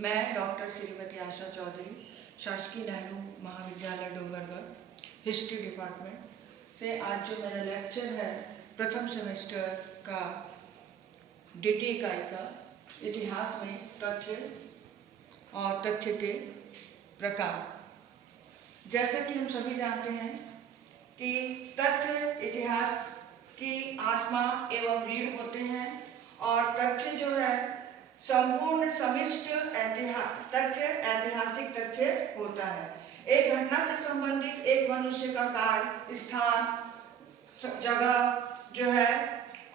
मैं डॉक्टर श्रीमती आशा चौधरी, शासकीय नेहरू महाविद्यालय डूंगरगढ़, हिस्ट्री डिपार्टमेंट से आज जो मेरा लेक्चर है प्रथम सेमेस्टर का द्वितीय इकाई का इतिहास में तथ्य और तथ्य के प्रकार। जैसे कि हम सभी जानते हैं कि तथ्य इतिहास की आत्मा एवं रीढ़ होते हैं और तथ्य जो है संपूर्ण समिष्ट तथ्य ऐतिहासिक तथ्य होता है। एक घटना से संबंधित एक मनुष्य का कार्य, स्थान, जगह जो है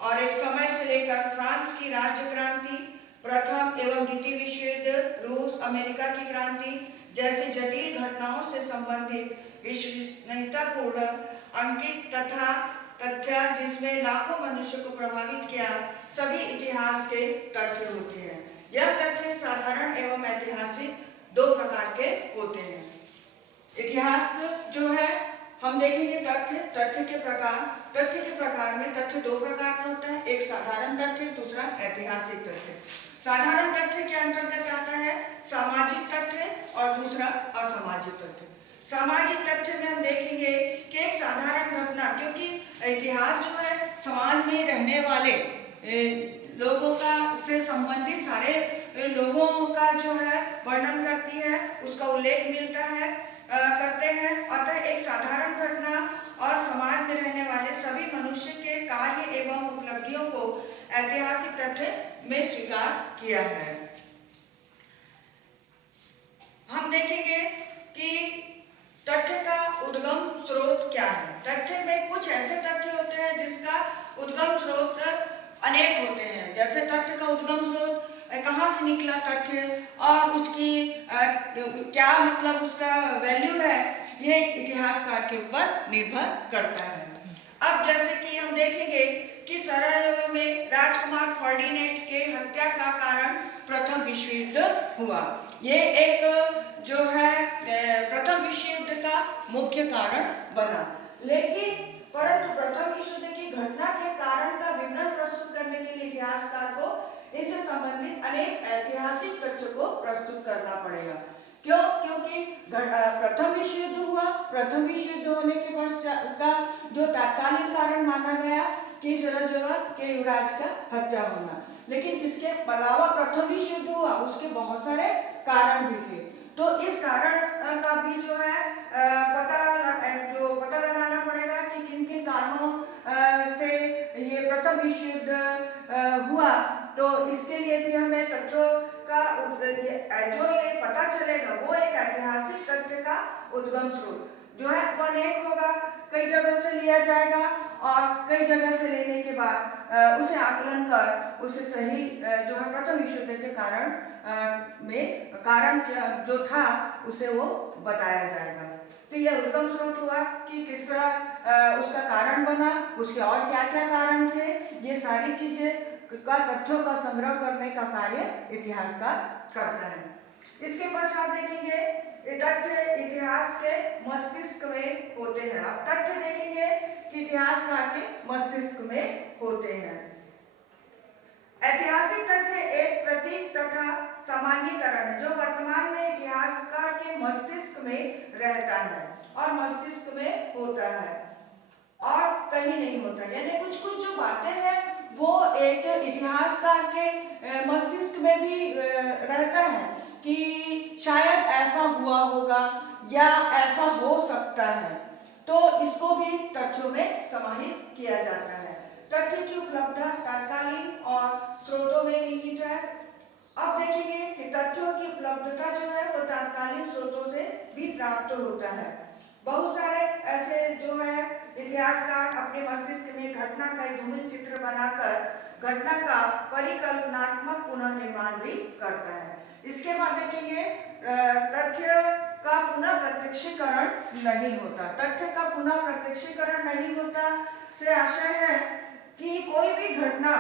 और एक समय से लेकर फ्रांस की राज्य क्रांति, प्रथम एवं द्वितीय विश्व युद्ध, रूस अमेरिका की क्रांति जैसे जटिल घटनाओं से संबंधित विश्वसनीयतापूर्ण अंकित तथा तथ्य जिसमें लाखों मनुष्य को प्रभावित किया, सभी इतिहास के तथ्य होते हैं। यह तथ्य साधारण एवं ऐतिहासिक दो प्रकार के होते हैं। इतिहास जो है हम देखेंगे तथ्य के प्रकार। तथ्य के प्रकार में तथ्य दो प्रकार का होता है, एक साधारण तथ्य, दूसरा ऐतिहासिक तथ्य। साधारण तथ्य के अंतर्गत आता है सामाजिक तथ्य और दूसरा असामाजिक तथ्य। सामाजिक तथ्य में हम देखेंगे कि एक साधारण घटना, क्योंकि इतिहास जो है समाज में रहने वाले लोगों का से संबंधित सारे लोगों का जो है वर्णन करती है, उसका उल्लेख मिलता है करते हैं। अतः एक साधारण घटना और समाज में रहने वाले सभी मनुष्य के कार्य एवं उपलब्धियों को ऐतिहासिक तथ्य में स्वीकार किया है। हम देखेंगे कि तथ्य का उद्गम स्रोत क्या है। तथ्य में कुछ ऐसे तथ्य होते हैं जिसका उद्गम स्रोत अनेक होते हैं। जैसे तथ्य का उद्गम स्रोत कहाँ से निकला तथ्य और उसकी क्या मतलब उसका वैल्यू है, ये इतिहासकार के ऊपर निर्भर करता है। अब जैसे कि हम देखेंगे कि सरायेवो में राजकुमार फर्डिनेंड के हत्या का कारण प्रथम विश्व युद्ध हुआ। ये एक जो है प्रथम विश्व युद्ध का मुख्य कारण बना, लेकिन परंतु प्रथम विश्व युद्ध की घटना के कारण का विवरण प्रस्तुत करने के लिए इतिहासकार को इससे संबंधित अनेक ऐतिहासिक तथ्यों को प्रस्तुत करना पड़ेगा। क्यों? क्योंकि प्रथम विश्व युद्ध हुआ। प्रथम विश्व युद्ध होने के पश्चात का जो तत्कालीन कारण माना गया कि सराजेवो के युवराज का हत्या होना, लेकिन इसके अलावा प्रथम विश्व युद्ध हुआ, उसके बहुत सारे कारण भी थे। तो इस कारण का भी जो है पता लगाना पड़ेगा कि किन किन कारणों से ये प्रथम विश्व युद्ध हुआ। तो इसके लिए भी हमें तथ्यों का जो ये पता चलेगा वो एक ऐतिहासिक तथ्य का उद्गम स्रोत जो है वो अनेक होगा, कई जगह से लिया जाएगा और कई जगह से लेने के बाद उसे आकलन कर उसे सही जो है प्रथम विश्व युद्ध के कारण जो था उसे वो बताया जाएगा। तो यह उद्गम स्रोत हुआ कि किस तरह उसका कारण बना, उसके और क्या क्या कारण थे, ये सारी चीजें का तथ्यों का संग्रह करने का कार्य इतिहासकार करता है। इसके पश्चात देखेंगे तथ्य इतिहास के मस्तिष्क में होते हैं। अब तथ्य देखेंगे कि इतिहासकार के मस्तिष्क में होते हैं। ऐतिहासिक तथ्य एक प्रतीक तथा सामान्यीकरण है जो वर्तमान में इतिहासकार के मस्तिष्क में रहता है और मस्तिष्क में होता है और कहीं नहीं होता। यानी कुछ कुछ जो बातें हैं वो एक इतिहासकार के मस्तिष्क में भी रहता है कि शायद ऐसा हुआ होगा या ऐसा हो सकता है, तो इसको भी तथ्यों में समाहित किया जाता है। तथ्य की उपलब्धता तत्कालीन और स्रोतों में निहित है। अब देखेंगे कि तथ्यों की उपलब्धता जो है वो तत्कालीन स्रोतों से भी प्राप्त होता है। बहुत सारे ऐसे जो है इतिहासकार अपने मस्तिष्क में घटना का एक धूमिल चित्र बनाकर घटना का परिकल्पनात्मक पुनर्निर्माण भी करता है। इसके बाद देखेंगे तथ्य का पुनः प्रत्यक्षीकरण नहीं होता। तथ्य का पुनः प्रत्यक्षीकरण नहीं होता से आशय है कि कोई भी घटना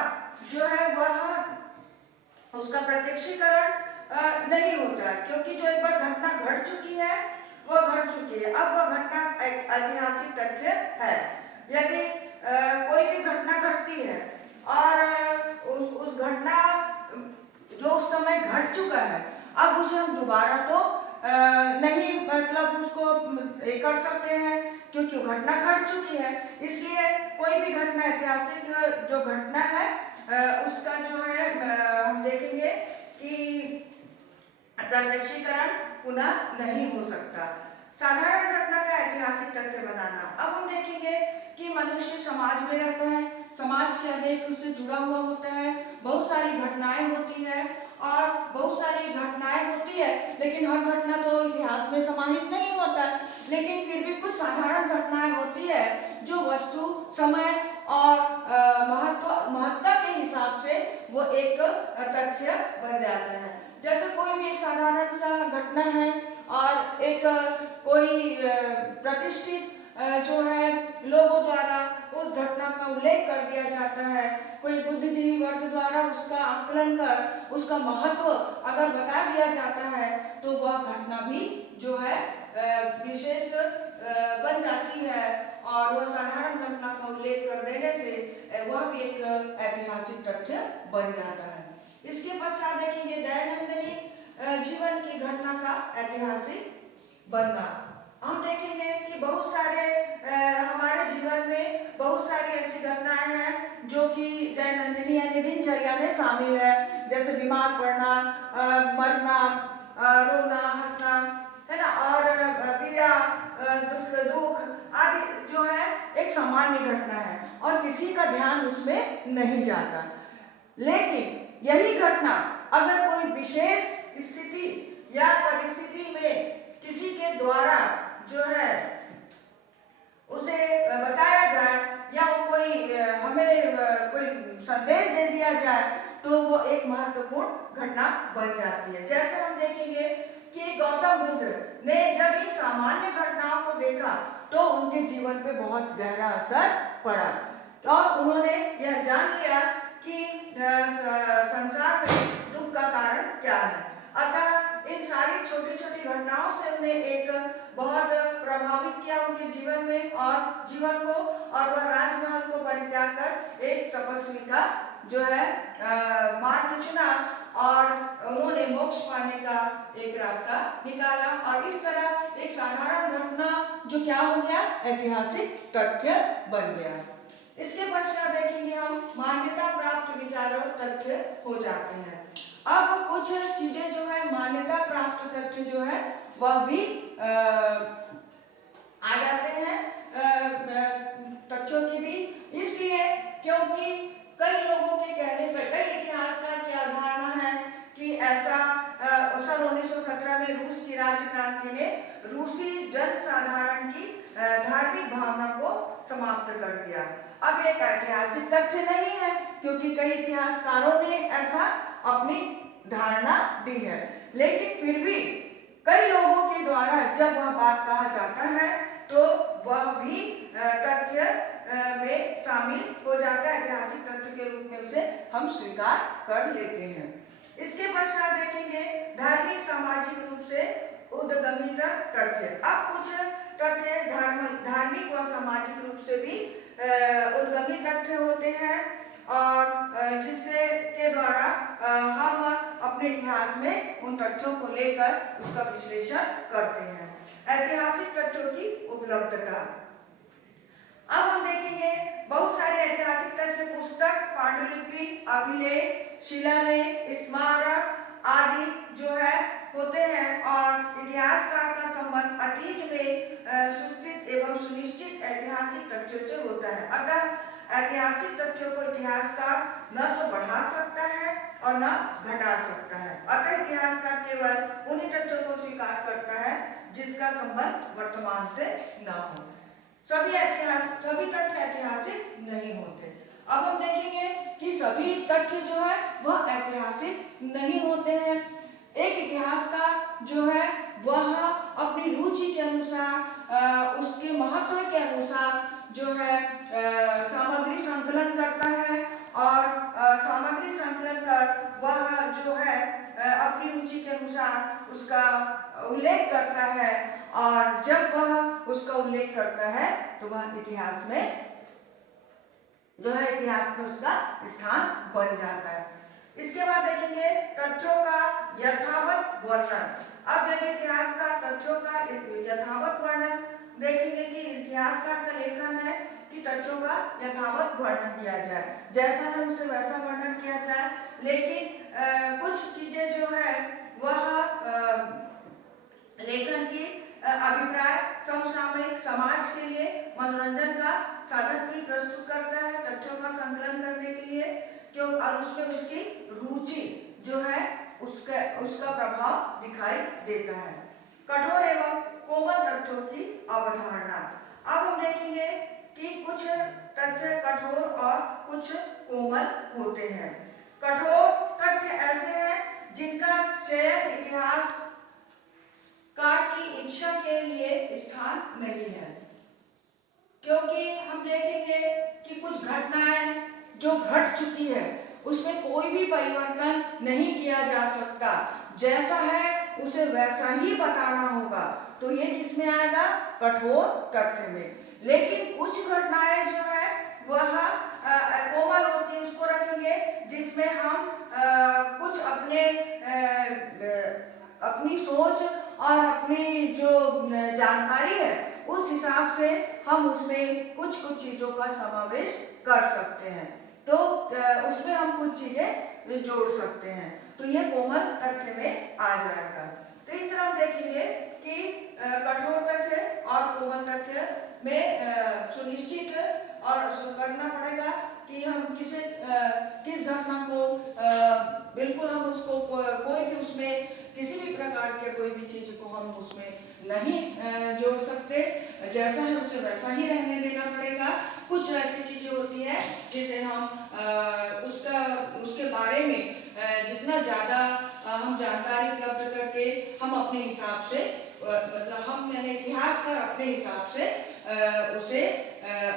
जो है वह उसका प्रत्यक्षीकरण नहीं होता, क्योंकि जो एक बार घटना घट चुकी है वो घट चुकी है। अब वह घटना एक ऐतिहासिक तथ्य है। यदि कोई भी घटना घटती है और उस घटना जो उस समय घट चुका है अब उसे हम दोबारा तो नहीं मतलब उसको ये कर सकते हैं, क्योंकि घटना घट चुकी है। इसलिए कोई भी घटना, ऐतिहासिक जो घटना है उसका जो है हम देखेंगे कि प्रत्यक्षीकरण पुनः नहीं हो सकता। साधारण घटना का ऐतिहासिक तथ्य बनाना। अब हम देखेंगे कि मनुष्य समाज में रहता है, समाज के अनेक उससे जुड़ा हुआ होता है, बहुत सारी घटनाएं होती है और बहुत सारी घटनाएं होती है, लेकिन हर घटना तो इतिहास में समाहित नहीं होता, लेकिन फिर भी कुछ साधारण घटनाएं होती है जो वस्तु, समय और महत्ता के हिसाब से वो एक तथ्य बन जाता है। जैसे कोई भी एक साधारण सा घटना है और एक कोई प्रतिष्ठित जो है लोगों द्वारा उस घटना का उल्लेख कर दिया जाता है, कोई बुद्धिजीवी वर्ग द्वारा उसका आकलन कर उसका महत्व अगर बता दिया जाता है, तो वह घटना भी जो है विशेष बन जाती है और वह साधारण घटना का उल्लेख कर देने से वह भी एक ऐतिहासिक तथ्य बन जाता है। इसके पश्चात देखेंगे दैनंदिन जीवन की घटना का ऐतिहासिक बनना। हम देखेंगे कि बहुत सारे हमारे जीवन में बहुत सारी ऐसी घटनाएं हैं जो कि दैनंदिन यानी दिनचर्या में शामिल है, जैसे बीमार पड़ना, मरना, रोना, हंसना, है ना, और पीड़ा, दुख आदि जो है एक सामान्य घटना है और किसी का ध्यान उसमें नहीं जाता। लेकिन यही घटना अगर कोई विशेष स्थिति या परिस्थिति में किसी के द्वारा जो है उसे बताया जाए या कोई हमें कोई संदेश दे दिया जाए, तो वो एक महत्वपूर्ण घटना बन जाती है। जैसे हम देखेंगे कि गौतम बुद्ध ने जब इन सामान्य घटनाओं को देखा तो उनके जीवन पे बहुत गहरा असर पड़ा और उन्होंने यह जान लिया कि संसार में दुख का कारण क्या है। अतः इन सारी छोटी छोटी घटनाओं से उन्हें एक बहुत प्रभावित किया उनके जीवन में और जीवन को, और वह राजमहल को परित्याग कर एक तपस्वी का जो है मार्ग चुना और उन्होंने मोक्ष पाने का एक रास्ता निकाला और इस तरह एक साधारण घटना जो क्या हो गया, ऐतिहासिक तथ्य बन गया। इसके पश्चात देखेंगे हम मान्यता प्राप्त विचारों तथ्य हो जाते हैं। अब कुछ चीजें जो है मान्यता प्राप्त तथ्य जो है वह भी आ जाते हैं तथ्यों की भी, इसलिए क्योंकि कई लोगों के कहने पर, कई इतिहासकार की अवधारणा है कि ऐसा सन 1917 में रूस की राज्य क्रांति ने रूसी जन साधारण की धार्मिक भावना को समाप्त कर दिया। अब एक ऐतिहासिक तथ्य नहीं है क्योंकि कई इतिहासकारों ने ऐसा अपनी धारणा दी है, लेकिन फिर भी कई लोगों के द्वारा जब वह बात कहा जाता है तो वह भी तथ्य में शामिल हो जाता है, ऐतिहासिक तथ्य के रूप में उसे हम स्वीकार कर लेते हैं। इसके पश्चात देखेंगे धार्मिक सामाजिक रूप से उद्गमित तथ्य। अब कुछ तथ्य धार्मिक व सामाजिक रूप से भी उद्गमित तथ्य होते हैं और जिससे के द्वारा हम अपने इतिहास में उन तथ्यों को लेकर उसका विश्लेषण करते हैं। ऐतिहासिक तथ्यों की उपलब्धता। अब हम देखेंगे बहुत सारे ऐतिहासिक तथ्य पुस्तक, पांडुलिपि, अभिलेख, शिलालेख, स्मारक आदि जो है होते हैं और इतिहासकार का संबंध अतीत में सुस्थित एवं सुनिश्चित ऐतिहासिक तथ्यों से होता है। अतः ऐतिहासिक तथ्यों को इतिहासकार न तो बढ़ा सकता है और न घटा सकता है। अतः इतिहासकार केवल उन्हीं तथ्यों को स्वीकार करता है जिसका संबंध वर्तमान से न हो। सभी तथ्य ऐतिहासिक नहीं होते। अब हम देखेंगे कि सभी तथ्य जो है वह ऐतिहासिक नहीं होते हैं। एक इतिहासकार जो है वह अपनी रुचि के अनुसार उसके महत्व के अनुसार जो है सामग्री संकलन करता है और सामग्री संकलन कर वह जो है अपनी रुचि के अनुसार उसका उल्लेख करता है और जब वह उसका उल्लेख करता है तो वह इतिहास में जो है इतिहास में उसका स्थान बन जाता है। इसके बाद देखेंगे तथ्यों का यथावत वर्णन। अब यदि इतिहासकार तथ्यों का यथावत वर्णन देखेंगे कि इतिहासकार का लेखन है कि तथ्यों का यथावत वर्णन किया जाए, जैसा है उसे वैसा वर्णन किया जाए, लेकिन कुछ चीजें जो है वह लेखन की अभिप्राय समसामयिक समाज के लिए मनोरंजन का साधन भी प्रस्तुत करता है, तथ्यों का संकलन करने के लिए, क्यों और उसमें उसकी रुचि जो है उसका प्रभाव दिखाई देता है। कठोर एवं कोमल तथ्यों की अवधारणा। अब हम देखेंगे कि कुछ तथ्य कठोर और कुछ कोमल होते हैं। कठोर तथ्य ऐसे हैं जिनका चयन इतिहास कार की इच्छा के लिए स्थान नहीं है, क्योंकि हम देखेंगे कि कुछ घटनाएं जो घट चुकी है उसमें कोई भी परिवर्तन नहीं किया जा सकता, जैसा है उसे वैसा ही बताना होगा, तो ये किसमें आएगा? कठोर तथ्य में। लेकिन कुछ घटनाएं जो है वह कोमल होती है, उसको रखेंगे जिसमें हम कुछ अपनी सोच और अपनी जो जानकारी है उस हिसाब से हम उसमें कुछ चीजों का समावेश कर सकते हैं, तो उसमें हम कुछ चीजें जोड़ सकते हैं, तो ये कोमल तथ्य में आ जाएगा। तो इस तरह हम देखेंगे कि कठोर तथ्य और कोमल तथ्य में सुनिश्चित और करना पड़ेगा कि हम किस घटना को बिल्कुल हम उसको कोई भी उसमें किसी भी प्रकार के कोई भी चीज को हम उसमें नहीं जोड़ सकते, जैसा है उसे वैसा ही रहने देना पड़ेगा। कुछ ऐसी चीजें होती है जिसे हम उसके बारे में जितना ज्यादा हम जानकारी उपलब्ध करके हम अपने हिसाब से मतलब हम इतिहास का अपने हिसाब से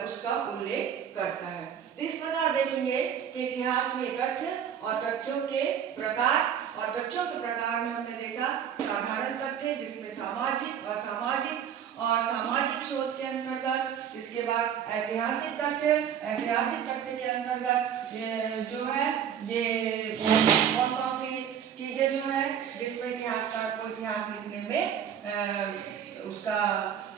उसका उल्लेख करता है। तो इस प्रकार देखेंगे कि इतिहास में तथ्य और तथ्यों के प्रकार, और तथ्यों के प्रकार में हमने देखा साधारण तथ्य जिसमें सामाजिक, असामाजिक और सामाजिक शोध के अंतर्गत, इसके बाद ऐतिहासिक तथ्य के अंतर्गत जो है ये कौन सी चीजें जो है जिसमें इतिहासकार को इतिहास लिखने में उसका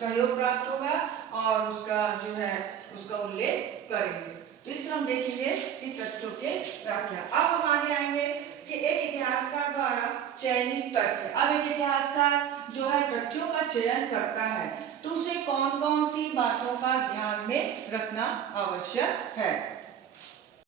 सहयोग प्राप्त होगा और उसका जो है उसका उल्लेख करेंगे। तो इस तरह हम देखेंगे कि तथ्यों के व्याख्या। अब हम आगे आएंगे कि एक इतिहासकार द्वारा चयनित तथ्य। अब एक इतिहासकार जो है तथ्यों का चयन करता है तो उसे कौन कौन सी बातों का ध्यान में रखना आवश्यक है।